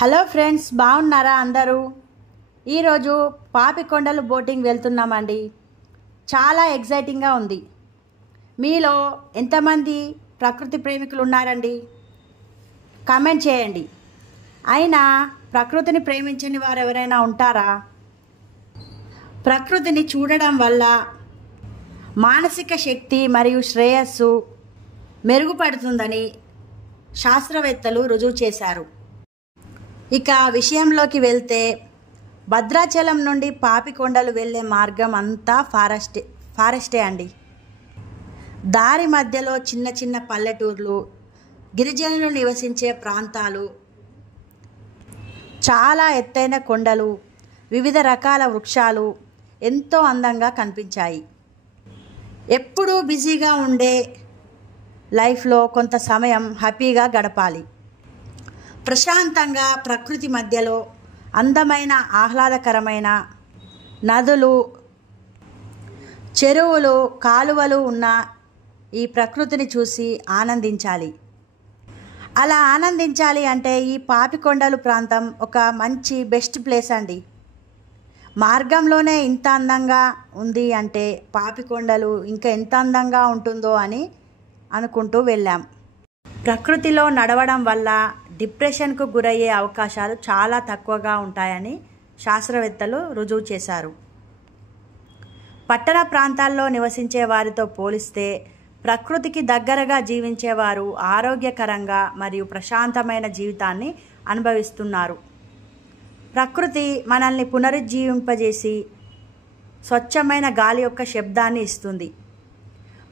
Hello friends, బాగున్నారా అందరూ? ఈరోజు పాపికొండలు బోటింగ్ వెళ్తున్నామండి. చాలా ఎగ్జైటింగ్గా ఉంది. మీలో ఎంతమంది ప్రకృతి ప్రేమికులు ఉన్నారండి? కామెంట్ చేయండి. అయినా ప్రకృతిని ప్రేమించని వారు ఎవరైనా ఉంటారా? ప్రకృతిని చూడడం వల్ల మానసిక శక్తి మరియు శ్రేయస్సు మెరుగుపడుతుందని శాస్త్రవేత్తలు రుజువు చేశారు. ఇక విషయంలోకి వెళ్తే, భద్రాచలం నుండి పాపికొండలు వెళ్ళే మార్గం అంతా ఫారెస్టే అండి. దారి మధ్యలో చిన్న చిన్న పల్లెటూర్లు, గిరిజనులు నివసించే ప్రాంతాలు, చాలా ఎత్తైన కొండలు, వివిధ రకాల వృక్షాలు ఎంతో అందంగా కనిపించాయి. ఎప్పుడూ బిజీగా ఉండే లైఫ్లో కొంత సమయం హ్యాపీగా గడపాలి. ప్రశాంతంగా ప్రకృతి మధ్యలో అందమైన ఆహ్లాదకరమైన నదులు, చెరువులు, కాలువలు ఉన్న ఈ ప్రకృతిని చూసి ఆనందించాలి. అలా ఆనందించాలి అంటే ఈ పాపికొండలు ప్రాంతం ఒక మంచి బెస్ట్ ప్లేస్ అండి. మార్గంలోనే ఇంత అందంగా ఉంది అంటే పాపికొండలు ఇంకా ఎంత అందంగా ఉంటుందో అని అనుకుంటూ వెళ్ళాం. ప్రకృతిలో నడవడం వల్ల డిప్రెషన్కు గురయ్యే అవకాశాలు చాలా తక్కువగా ఉంటాయని శాస్త్రవేత్తలు రుజువు చేశారు. పట్టణ ప్రాంతాల్లో నివసించే వారితో పోలిస్తే ప్రకృతికి దగ్గరగా జీవించేవారు ఆరోగ్యకరంగా మరియు ప్రశాంతమైన జీవితాన్ని అనుభవిస్తున్నారు. ప్రకృతి మనల్ని పునరుజ్జీవింపజేసి స్వచ్ఛమైన గాలి యొక్క శబ్దాన్ని ఇస్తుంది.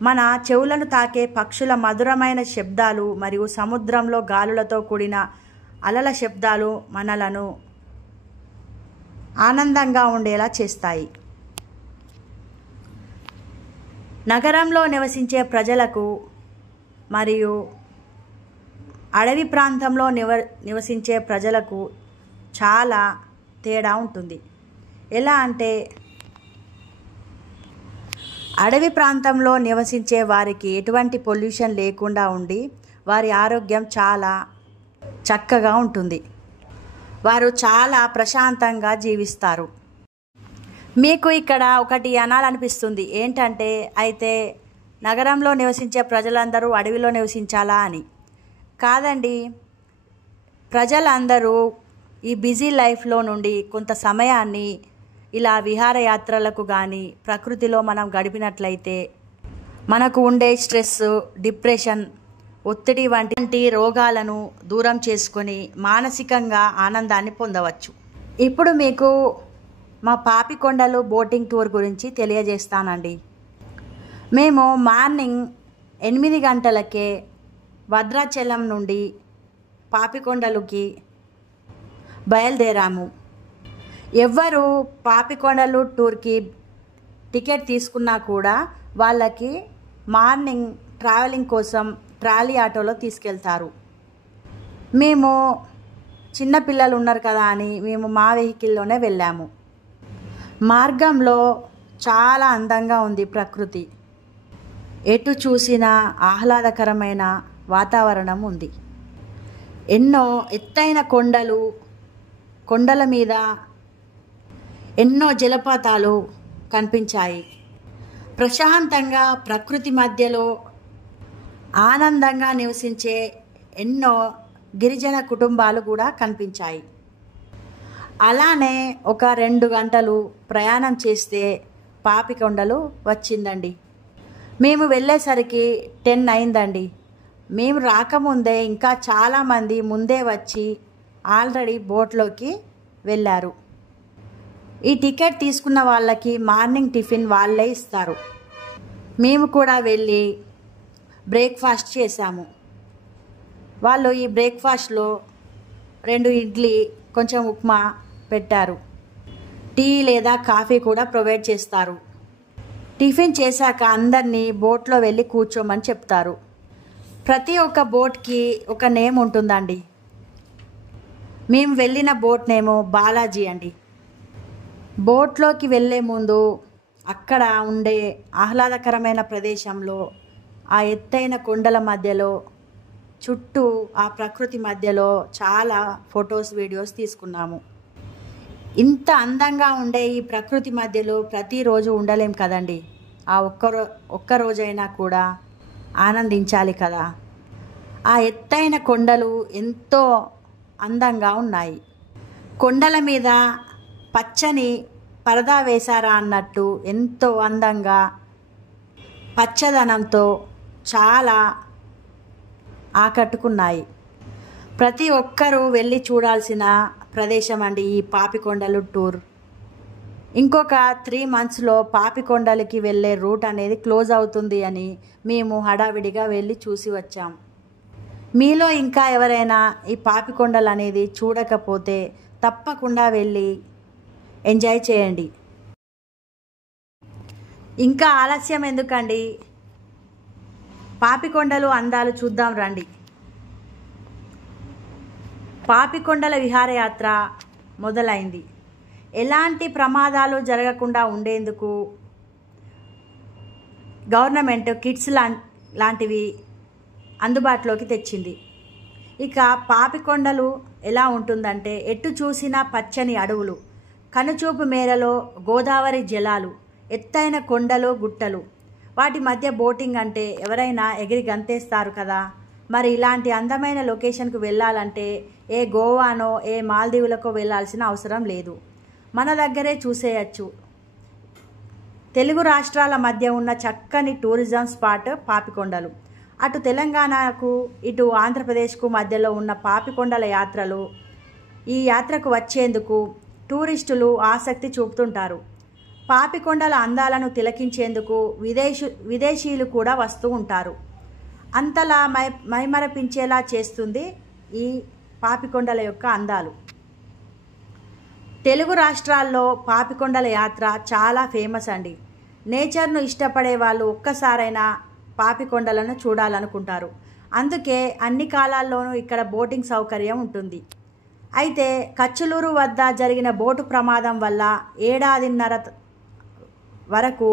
మన చెవులను తాకే పక్షుల మధురమైన శబ్దాలు మరియు సముద్రంలో గాలులతో కూడిన అలల శబ్దాలు మనలను ఆనందంగా ఉండేలా చేస్తాయి. నగరంలో నివసించే ప్రజలకు మరియు అడవి ప్రాంతంలో నివసించే ప్రజలకు చాలా తేడా ఉంటుంది. ఎలా అంటే, అడవి ప్రాంతంలో నివసించే వారికి ఎటువంటి పొల్యూషన్ లేకుండా ఉండి వారి ఆరోగ్యం చాలా చక్కగా ఉంటుంది. వారు చాలా ప్రశాంతంగా జీవిస్తారు. మీకు ఇక్కడ ఒకటి అనాలనిపిస్తుంది, ఏంటంటే అయితే నగరంలో నివసించే ప్రజలందరూ అడవిలో నివసించాలా అని. కాదండి, ప్రజలందరూ ఈ బిజీ లైఫ్లో నుండి కొంత సమయాన్ని ఇలా విహారయాత్రలకు కానీ ప్రకృతిలో మనం గడిపినట్లయితే మనకు ఉండే స్ట్రెస్, డిప్రెషన్, ఒత్తిడి వంటి రోగాలను దూరం చేసుకొని మానసికంగా ఆనందాన్ని పొందవచ్చు. ఇప్పుడు మీకు మా పాపికొండలు బోటింగ్ టూర్ గురించి తెలియజేస్తానండి. మేము మార్నింగ్ 8 గంటలకే భద్రాచలం నుండి పాపికొండలుకి బయలుదేరాము. ఎవ్వరు పాపికొండలు టూర్కి టికెట్ తీసుకున్నా కూడా వాళ్ళకి మార్నింగ్ ట్రావెలింగ్ కోసం ట్రాలీ ఆటోలో తీసుకెళ్తారు. మేము చిన్నపిల్లలు ఉన్నారు కదా అని మేము మా వెహికల్లోనే వెళ్ళాము. మార్గంలో చాలా అందంగా ఉంది ప్రకృతి. ఎటు చూసినా ఆహ్లాదకరమైన వాతావరణం ఉంది. ఎన్నో ఎత్తైన కొండలు, కొండల మీద ఎన్నో జలపాతాలు కనిపించాయి. ప్రశాంతంగా ప్రకృతి మధ్యలో ఆనందంగా నివసించే ఎన్నో గిరిజన కుటుంబాలు కూడా కనిపించాయి. అలానే ఒక 2 గంటలు ప్రయాణం చేస్తే పాపికొండలు వచ్చిందండి. మేము వెళ్ళేసరికి 10 అయిందండి. మేము రాకముందే ఇంకా చాలామంది ముందే వచ్చి ఆల్రెడీ బోట్లోకి వెళ్ళారు. ఈ టికెట్ తీసుకున్న వాళ్ళకి మార్నింగ్ టిఫిన్ వాళ్ళే ఇస్తారు. మేము కూడా వెళ్ళి బ్రేక్ఫాస్ట్ చేశాము. వాళ్ళు ఈ బ్రేక్ఫాస్ట్లో 2 ఇడ్లీ, కొంచెం ఉప్మా పెట్టారు. టీ లేదా కాఫీ కూడా ప్రొవైడ్ చేస్తారు. టిఫిన్ చేశాక అందరినీ బోట్లో వెళ్ళి కూర్చోమని చెప్తారు. ప్రతి ఒక్క బోట్కి ఒక నేమ్ ఉంటుందండి. మేము వెళ్ళిన బోట్ నేము బాలాజీ అండి. బోట్లోకి వెళ్ళే ముందు అక్కడ ఉండే ఆహ్లాదకరమైన ప్రదేశంలో ఆ ఎత్తైన కొండల మధ్యలో చుట్టూ ఆ ప్రకృతి మధ్యలో చాలా ఫొటోస్ వీడియోస్ తీసుకున్నాము. ఇంత అందంగా ఉండే ఈ ప్రకృతి మధ్యలో ప్రతిరోజు ఉండలేం కదండి. ఆ ఒక్క రోజైనా కూడా ఆనందించాలి కదా. ఆ ఎత్తైన కొండలు ఎంతో అందంగా ఉన్నాయి. కొండల మీద పచ్చని పరదా వేశారా అన్నట్టు ఎంతో అందంగా పచ్చదనంతో చాలా ఆకట్టుకున్నాయి. ప్రతి ఒక్కరూ వెళ్ళి చూడాల్సిన ప్రదేశం అండి ఈ పాపికొండలు టూర్. ఇంకొక 3 monthsలో పాపికొండలకి వెళ్ళే రూట్ అనేది క్లోజ్ అవుతుంది అని మేము హడావిడిగా వెళ్ళి చూసి వచ్చాం. మీలో ఇంకా ఎవరైనా ఈ పాపికొండలు అనేది చూడకపోతే తప్పకుండా వెళ్ళి ఎంజాయ్ చేయండి. ఇంకా ఆలస్యం ఎందుకండి, పాపికొండలు అందాలు చూద్దాం రండి. పాపికొండల విహారయాత్ర మొదలైంది. ఎలాంటి ప్రమాదాలు జరగకుండా ఉండేందుకు గవర్నమెంట్ కిట్స్ లాంటివి అందుబాటులోకి తెచ్చింది. ఇక పాపికొండలు ఎలా ఉంటుందంటే ఎటు చూసినా పచ్చని అడవులు, కనుచూపు మేరలో గోదావరి జలాలు, ఎత్తైన కొండలు గుట్టలు, వాటి మధ్య బోటింగ్ అంటే ఎవరైనా ఎగిరి గంతేస్తారు కదా. మరి ఇలాంటి అందమైన లొకేషన్కు వెళ్ళాలంటే ఏ గోవానో ఏ మాల్దీవులకో వెళ్ళాల్సిన అవసరం లేదు, మన దగ్గరే చూసేయచ్చు. తెలుగు రాష్ట్రాల మధ్య ఉన్న చక్కని టూరిజం స్పాట్ పాపికొండలు. అటు తెలంగాణకు ఇటు ఆంధ్రప్రదేశ్కు మధ్యలో ఉన్న పాపికొండల యాత్రలు. ఈ యాత్రకు వచ్చేందుకు టూరిస్టులు ఆసక్తి చూపుతుంటారు. పాపికొండల అందాలను తిలకించేందుకు విదేశీయులు కూడా వస్తూ ఉంటారు. అంతలా మైమరపించేలా చేస్తుంది ఈ పాపికొండల యొక్క అందాలు. తెలుగు రాష్ట్రాల్లో పాపికొండల యాత్ర చాలా ఫేమస్ అండి. నేచర్ను ఇష్టపడే వాళ్ళు ఒక్కసారైనా పాపికొండలను చూడాలనుకుంటారు. అందుకే అన్ని కాలాల్లోనూ ఇక్కడ బోటింగ్ సౌకర్యం ఉంటుంది. అయితే కచ్చులూరు వద్ద జరిగిన బోటు ప్రమాదం వల్ల 1.5 ఏళ్ల వరకు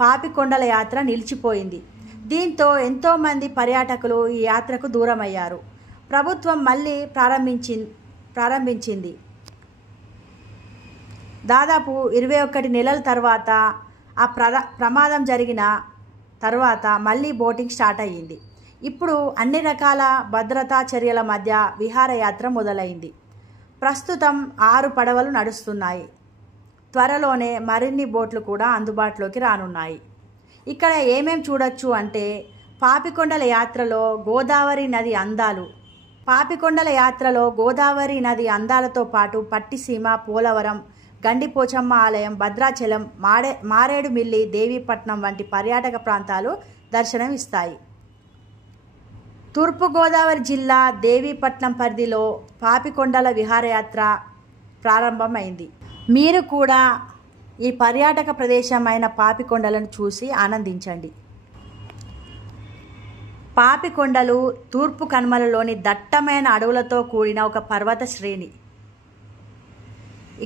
పాపికొండల యాత్ర నిలిచిపోయింది. దీంతో ఎంతోమంది పర్యాటకులు ఈ యాత్రకు దూరమయ్యారు. ప్రభుత్వం మళ్ళీ ప్రారంభించింది. దాదాపు 21 నెలల తర్వాత ఆ ప్రమాదం జరిగిన తర్వాత మళ్ళీ బోటింగ్ స్టార్ట్ అయ్యింది. ఇప్పుడు అన్ని రకాల భద్రతా చర్యల మధ్య విహారయాత్ర మొదలైంది. ప్రస్తుతం 6 పడవలు నడుస్తున్నాయి. త్వరలోనే మరిన్ని బోట్లు కూడా అందుబాటులోకి రానున్నాయి. ఇక్కడ ఏమేం చూడొచ్చు అంటే పాపికొండల యాత్రలో గోదావరి నది అందాలు. పాపికొండల యాత్రలో గోదావరి నది అందాలతో పాటు పట్టిసీమ, పోలవరం, గండిపోచమ్మ ఆలయం, భద్రాచలం, మారేడుమిల్లి, దేవీపట్నం వంటి పర్యాటక ప్రాంతాలు దర్శనం ఇస్తాయి. తూర్పుగోదావరి జిల్లా దేవీపట్నం పరిధిలో పాపికొండల విహారయాత్ర ప్రారంభమైంది. మీరు కూడా ఈ పర్యాటక ప్రదేశమైన పాపికొండలను చూసి ఆనందించండి. పాపికొండలు తూర్పు కనుమలలోని దట్టమైన అడవులతో కూడిన ఒక పర్వత శ్రేణి.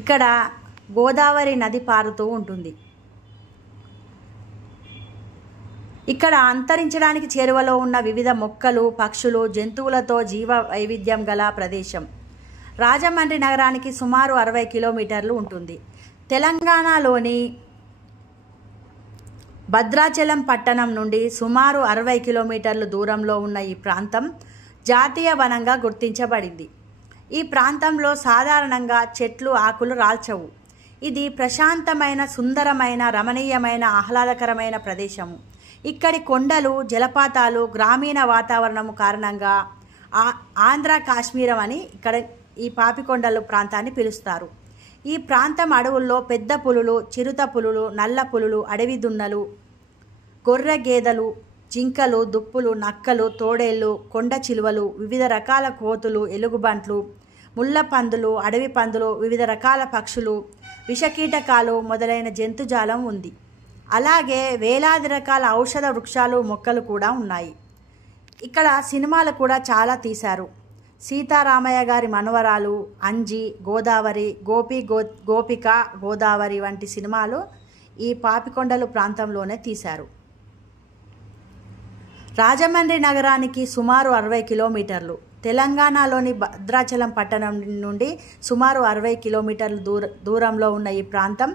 ఇక్కడ గోదావరి నది పారుతూ ఉంటుంది. ఇక్కడ అంతరించడానికి చేరువలో ఉన్న వివిధ మొక్కలు, పక్షులు, జంతువులతో జీవ వైవిధ్యం గల ప్రదేశం. రాజమండ్రి నగరానికి సుమారు 60 కిలోమీటర్లు ఉంటుంది. తెలంగాణలోని భద్రాచలం పట్టణం నుండి సుమారు 60 కిలోమీటర్ల దూరంలో ఉన్న ఈ ప్రాంతం జాతీయ వనంగా గుర్తించబడింది. ఈ ప్రాంతంలో సాధారణంగా చెట్లు, ఆకులు రాల్చవు. ఇది ప్రశాంతమైన, సుందరమైన, రమణీయమైన, ఆహ్లాదకరమైన ప్రదేశము. ఇక్కడి కొండలు, జలపాతాలు, గ్రామీణ వాతావరణము కారణంగా ఆంధ్ర కాశ్మీరం అని ఇక్కడ ఈ పాపికొండలు ప్రాంతాన్ని పిలుస్తారు. ఈ ప్రాంతం అడవుల్లో పెద్ద పులులు, చిరుత పులులు, నల్ల పులులు, అడవి దున్నలు, గొర్రె గేదెలు, జింకలు, దుప్పులు, నక్కలు, తోడేళ్లు, కొండ చిలువలు, వివిధ రకాల కోతులు, ఎలుగుబంట్లు, ముళ్ళ పందులు, అడవి పందులు, వివిధ రకాల పక్షులు, విషకీటకాలు మొదలైన జంతుజాలం ఉంది. అలాగే వేలాది రకాల ఔషధ వృక్షాలు, మొక్కలు కూడా ఉన్నాయి. ఇక్కడ సినిమాలు కూడా చాలా తీశారు. సీతారామయ్య గారి మనవరాలు, అంజి, గోదావరి, గోపిక గోదావరి వంటి సినిమాలు ఈ పాపికొండలు ప్రాంతంలోనే తీశారు. రాజమండ్రి నగరానికి సుమారు 60 కిలోమీటర్లు, తెలంగాణలోని భద్రాచలం పట్టణం నుండి సుమారు 60 కిలోమీటర్ల దూరంలో ఉన్న ఈ ప్రాంతం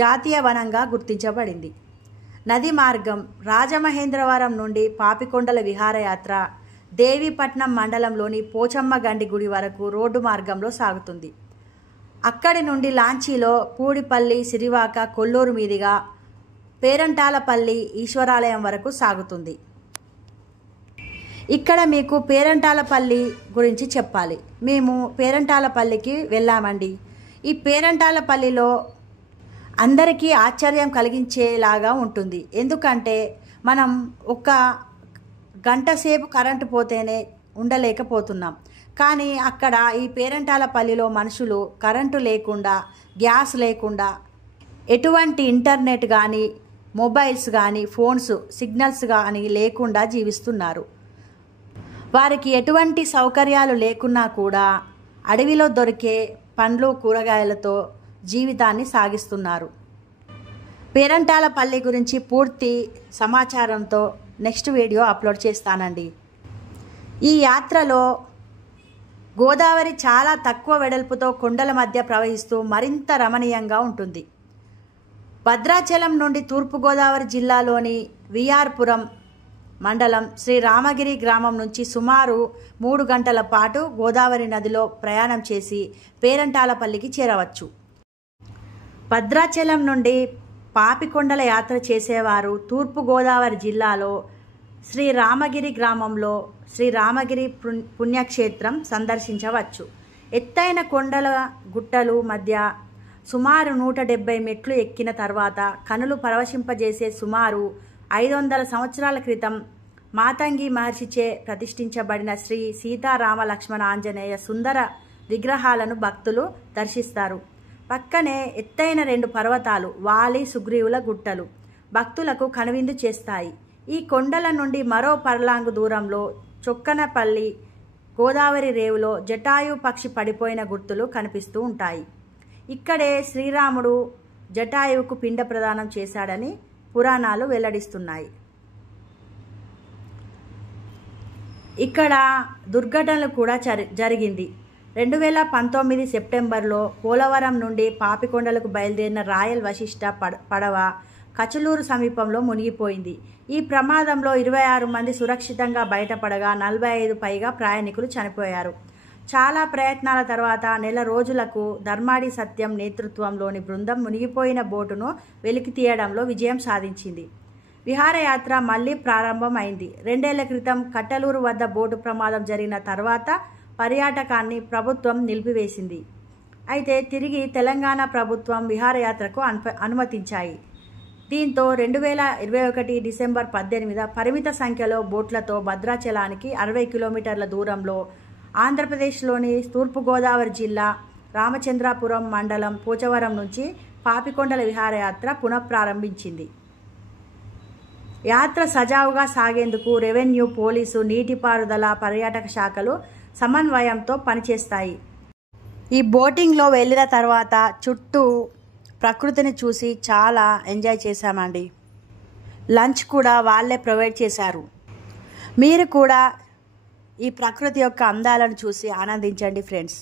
జాతీయ వనంగా గుర్తించబడింది. నది మార్గం రాజమహేంద్రవరం నుండి పాపికొండల విహారయాత్ర దేవీపట్నం మండలంలోని పోచమ్మ గండి గుడి వరకు రోడ్డు మార్గంలో సాగుతుంది. అక్కడి నుండి లాంచీలో పూడిపల్లి, సిరివాక, కొల్లూరు మీదుగా పేరంటాలపల్లి ఈశ్వరాలయం వరకు సాగుతుంది. ఇక్కడ మీకు పేరంటాలపల్లి గురించి చెప్పాలి. మేము పేరంటాలపల్లికి వెళ్ళామండి. ఈ పేరంటాలపల్లిలో అందరికీ ఆశ్చర్యం కలిగించేలాగా ఉంటుంది. ఎందుకంటే మనం ఒక గంట సేపు కరెంటు పోతేనే ఉండలేకపోతున్నాం. కానీ అక్కడ ఈ పేరంటాలపల్లిలో మనుషులు కరెంటు లేకుండా, గ్యాస్ లేకుండా, ఎటువంటి ఇంటర్నెట్ కానీ, మొబైల్స్ కానీ, ఫోన్స్ సిగ్నల్స్ కానీ లేకుండా జీవిస్తున్నారు. వారికి ఎటువంటి సౌకర్యాలు లేకున్నా కూడా అడవిలో దొరికే పండ్లు, కూరగాయలతో జీవితాన్ని సాగిస్తున్నారు. పేరంటాలపల్లి గురించి పూర్తి సమాచారంతో నెక్స్ట్ వీడియో అప్లోడ్ చేస్తానండి. ఈ యాత్రలో గోదావరి చాలా తక్కువ వెడల్పుతో కొండల మధ్య ప్రవహిస్తూ మరింత రమణీయంగా ఉంటుంది. భద్రాచలం నుండి తూర్పుగోదావరి జిల్లాలోని విఆర్పురం మండలం శ్రీ రామగిరి గ్రామం నుంచి సుమారు 3 గంటల పాటు గోదావరి నదిలో ప్రయాణం చేసి పేరంటాలపల్లికి చేరవచ్చు. భద్రాచలం నుండి పాపికొండల యాత్ర చేసేవారు తూర్పుగోదావరి జిల్లాలో శ్రీ రామగిరి గ్రామంలో శ్రీ రామగిరి పుణ్యక్షేత్రం సందర్శించవచ్చు. ఎత్తైన కొండల గుట్టలు మధ్య సుమారు 170 మెట్లు ఎక్కిన తర్వాత కనులు పరవశింపజేసే సుమారు 500 సంవత్సరాల క్రితం మాతంగి మహర్షిచే ప్రతిష్ఠించబడిన శ్రీ సీతారామ లక్ష్మణ ఆంజనేయ సుందర విగ్రహాలను భక్తులు దర్శిస్తారు. పక్కనే ఎత్తైన 2 పర్వతాలు వాలి, సుగ్రీవుల గుట్టలు భక్తులకు కనువిందు చేస్తాయి. ఈ కొండల నుండి మరో పర్లాంగు దూరంలో చొక్కనపల్లి గోదావరి రేవులో జటాయు పక్షి పడిపోయిన గుర్తులు కనిపిస్తూ ఉంటాయి. ఇక్కడే శ్రీరాముడు జటాయువుకు పిండ ప్రదానం చేశాడని పురాణాలు వెల్లడిస్తున్నాయి. ఇక్కడ దుర్ఘటనలు కూడా జరిగింది. 2019 సెప్టెంబర్లో పోలవరం నుండి పాపికొండలకు బయలుదేరిన రాయల్ వశిష్ట పడవ కచులూరు సమీపంలో మునిగిపోయింది. ఈ ప్రమాదంలో 26 మంది సురక్షితంగా బయటపడగా 45 పైగా ప్రయాణికులు చనిపోయారు. చాలా ప్రయత్నాల తర్వాత నెల రోజులకు ధర్మాడి సత్యం నేతృత్వంలోని బృందం మునిగిపోయిన బోటును వెలికి తీయడంలో విజయం సాధించింది. విహారయాత్ర మళ్లీ ప్రారంభమైంది. 2 ఏళ్ల క్రితం కట్టలూరు వద్ద బోటు ప్రమాదం జరిగిన తర్వాత పర్యాటకాన్ని ప్రభుత్వం నిలిపివేసింది. అయితే తిరిగి తెలంగాణ ప్రభుత్వం విహారయాత్రకు అనుమతించాయి. దీంతో 2021 డిసెంబర్ 18 పరిమిత సంఖ్యలో బోట్లతో భద్రాచలానికి 60 కిలోమీటర్ల దూరంలో ఆంధ్రప్రదేశ్లోని తూర్పుగోదావరి జిల్లా రామచంద్రాపురం మండలం పోచవరం నుంచి పాపికొండల విహారయాత్ర పునఃప్రారంభించింది. యాత్ర సజావుగా సాగేందుకు రెవెన్యూ, పోలీసు, నీటిపారుదల, పర్యాటక శాఖలు సమన్వయంతో పనిచేస్తాయి. ఈ బోటింగ్లో వెళ్ళిన తర్వాత చుట్టూ ప్రకృతిని చూసి చాలా ఎంజాయ్ చేశామండి. లంచ్ కూడా వాళ్ళే ప్రొవైడ్ చేశారు. మీరు కూడా ఈ ప్రకృతి యొక్క అందాలను చూసి ఆనందించండి friends.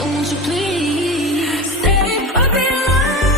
Won't you please stay up in line?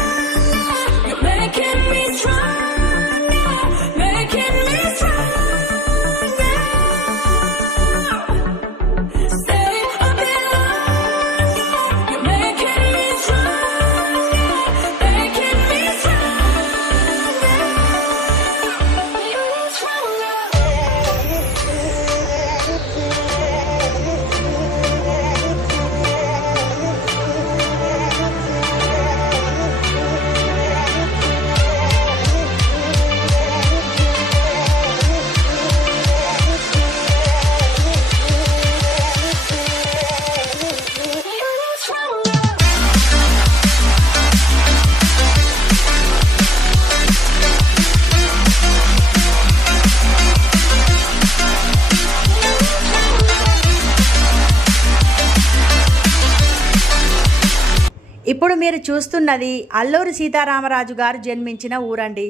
మీరు చూస్తున్నది అల్లూరి సీతారామరాజు గారు జన్మించిన ఊరండి.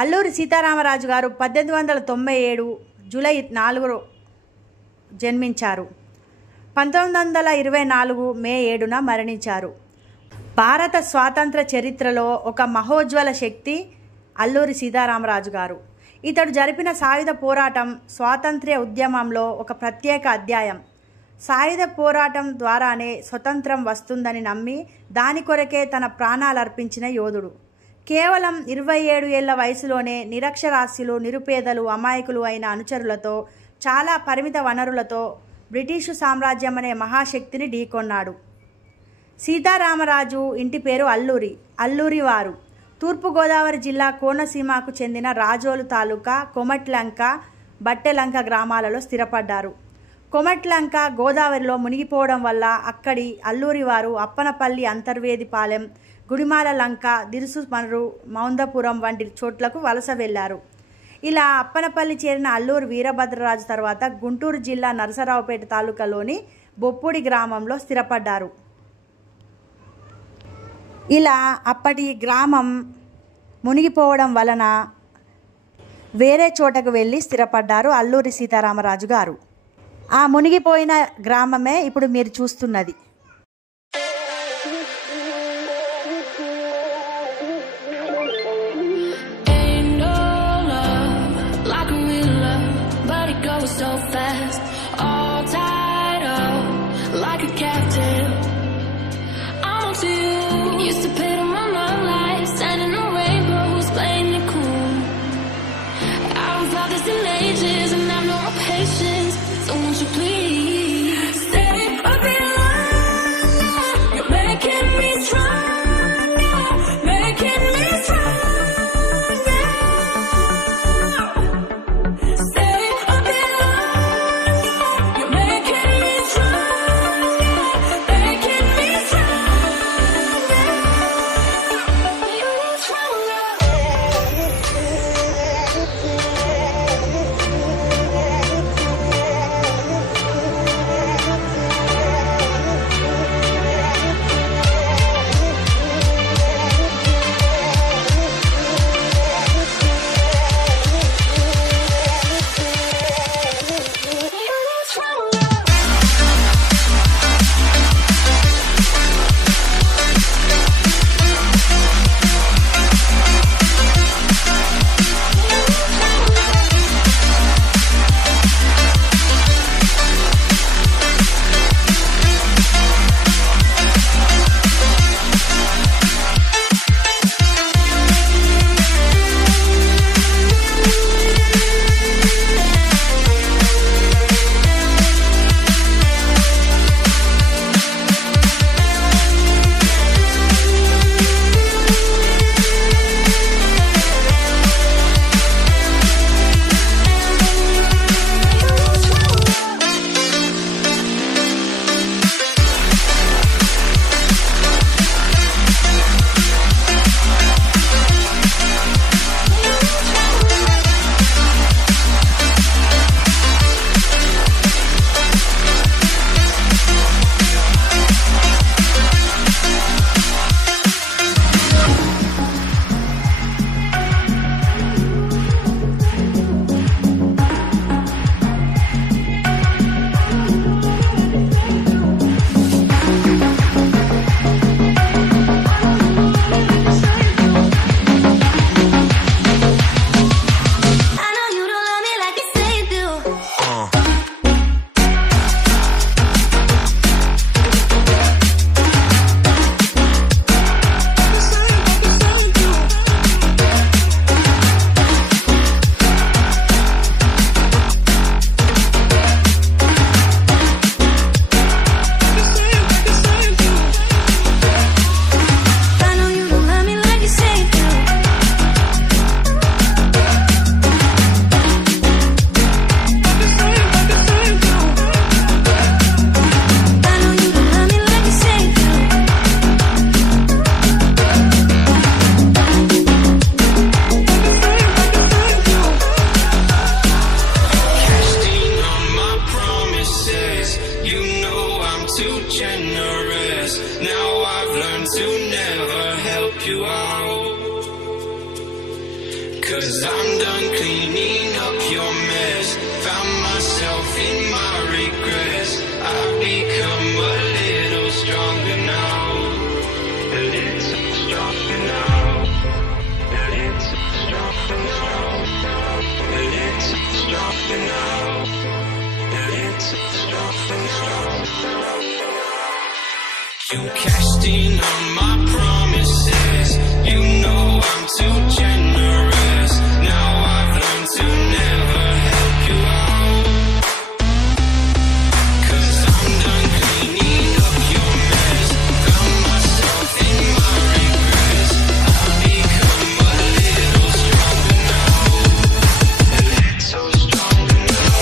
అల్లూరి సీతారామరాజు గారు 1897 జూలై 4 జన్మించారు. 1924 మే 7న మరణించారు. భారత స్వాతంత్ర చరిత్రలో ఒక మహోజ్వల శక్తి అల్లూరి సీతారామరాజు గారు. ఇతడు జరిపిన సాయుధ పోరాటం స్వాతంత్ర్య ఉద్యమంలో ఒక ప్రత్యేక అధ్యాయం. సాయుధ పోరాటం ద్వారానే స్వతంత్రం వస్తుందని నమ్మి దాని కొరకే తన ప్రాణాలర్పించిన యోధుడు. కేవలం 27 ఏళ్ల వయసులోనే నిరక్షరాస్యులు, నిరుపేదలు, అమాయకులు అయిన అనుచరులతో, చాలా పరిమిత వనరులతో బ్రిటిషు సామ్రాజ్యం అనే మహాశక్తిని ఢీకొన్నాడు. సీతారామరాజు ఇంటి పేరు అల్లూరి. అల్లూరి వారు తూర్పుగోదావరి జిల్లా కోనసీమకు చెందిన రాజోలు తాలూకా కొమట్లంక, బట్టెలంక గ్రామాలలో స్థిరపడ్డారు. కొమట్లంక గోదావరిలో మునిగిపోవడం వల్ల అక్కడి అల్లూరి వారు అప్పనపల్లి, అంతర్వేదిపాలెం, గుడిమాల లంక, దిరుసుమర్రు, మౌందపురం వంటి చోట్లకు వలస వెళ్లారు. ఇలా అప్పనపల్లి చేరిన అల్లూరి వీరభద్రరాజు తర్వాత గుంటూరు జిల్లా నరసరావుపేట తాలూకాలోని బొప్పుడి గ్రామంలో స్థిరపడ్డారు. ఇలా అప్పటి గ్రామం మునిగిపోవడం వలన వేరే చోటకు వెళ్ళి స్థిరపడ్డారు అల్లూరి సీతారామరాజు గారు. ఆ మునిగిపోయిన గ్రామమే ఇప్పుడు మీరు చూస్తున్నది. help you out. 'Cause I'm done cleaning up your mess. Found myself in my regrets. I've become a little stronger now. A little stronger now. A little stronger now. A little stronger now. A little stronger now. You cashed in on my promises. You know I'm too generous. Now I've learned to never help you out. 'Cause I'm done cleaning up your mess. Found myself in my regrets. I've become a little stronger now. A little stronger now.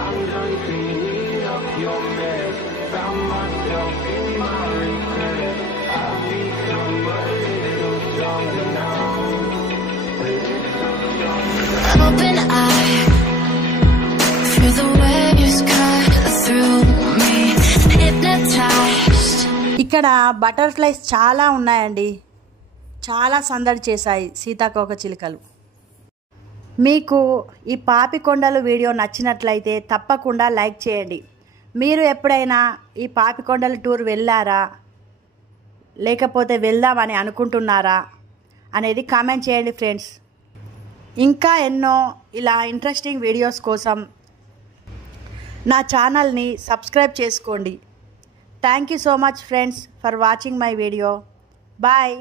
I'm done cleaning up your mess. Found myself in my regrets. I've become a little stronger now. A little stronger. An open eye, feel the waves cut through me, hypnotized. ఇక్కడ butterflies చాలా ఉన్నాయండి. చాలా సందడి చేశాయి సీతాకోక చిలుకలు. మీకు ఈ పాపికొండలు వీడియో నచ్చినట్లయితే తప్పకుండా లైక్ చేయండి. మీరు ఎప్పుడైనా ఈ పాపికొండల టూర్ వెళ్ళారా, లేకపోతే వెళ్దామని అనుకుంటున్నారా అనేది కామెంట్ చేయండి ఫ్రెండ్స్. ఇంకా ఎన్నో ఇలా ఇంట్రెస్టింగ్ వీడియోస్ కోసం నా ఛానల్ని సబ్స్క్రైబ్ చేసుకోండి. Thank you so much friends for watching my video. Bye.